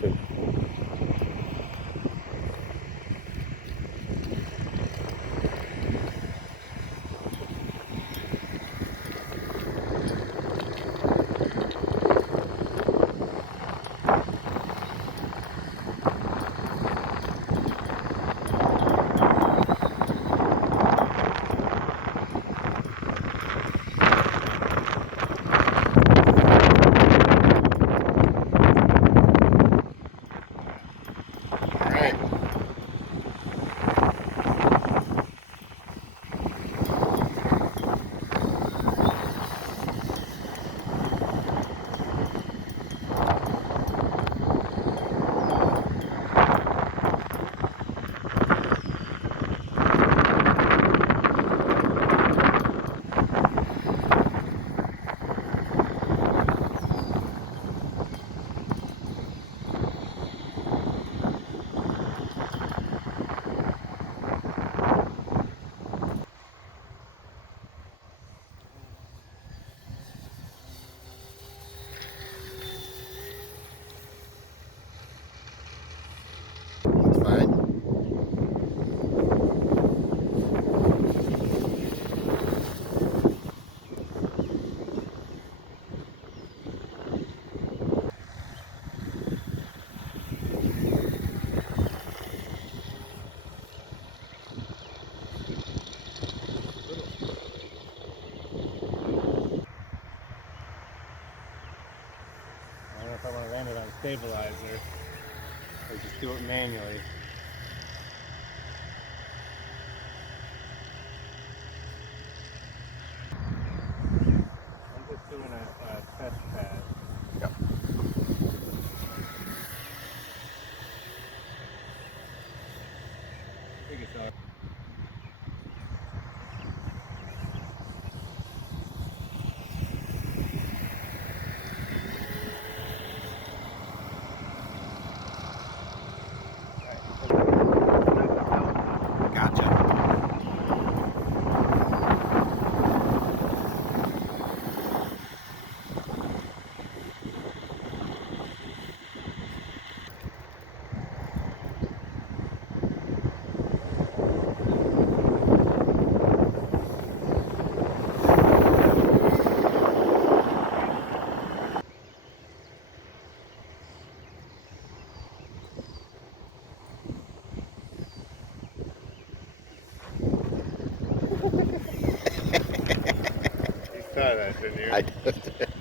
too. I don't know if I want to land it on a stabilizer or just do it manually. I'm just doing a test pad. Yep. I think it's all right. You saw that, didn't you? I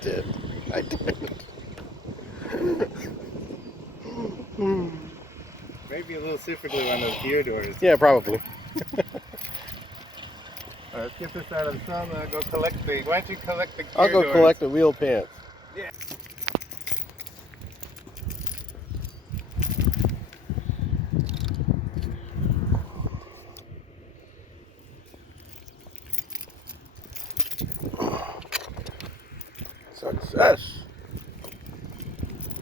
did. I did. Maybe a little super glue on those gear doors. Yeah, probably. Alright, let's get this out of the sun and I'll go collect the. Why don't you collect the gear I'll go doors? collect the wheel pants. Yeah. Success.